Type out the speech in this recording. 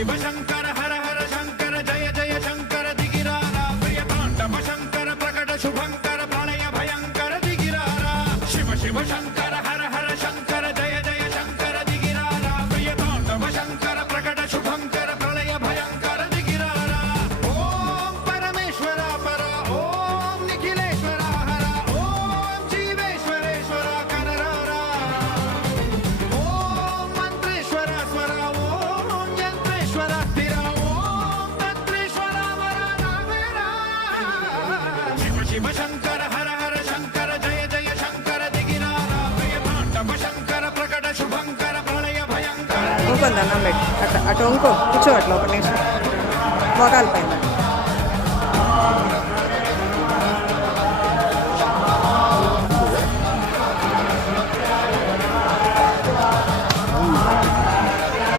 శివ శంకర హర హర శంకర జయ జయ శంకర దిగిరారా ప్రియతాండవ శంకర ప్రకట శుభంకర ప్రళయ భయంకర దిగిరారా శివ శివ శంకర హర హర శంకర జయ జయ శంకర దిగిరారా ప్రియతాండవ శంకర ప్రకట శుభంకర ప్రళయ భయంకర దిగిరారా ఓం పరమేశ్వర పర ఓం నిఖిలేశ్వర హర ఓం జీవేశ్వరేశ్వర కనరారా ఓం మంత్రేశ్వర స్వర ఓం యంత్రేశ్వర స్థిర ఓం తంత్రేశ్వర వర నావేరా శివ శివ శంకర హర హర శంకర జయ జయ శంకర దిగిరారా ప్రియతాండవ శంకర ప్రకట శుభంకర ప్రళయ భయంకర ఇంకో దండం పెట్టి అట్లా అటు ఇంకో కూర్చో అట్లా ఒక నిమిషం మోకాలు పైన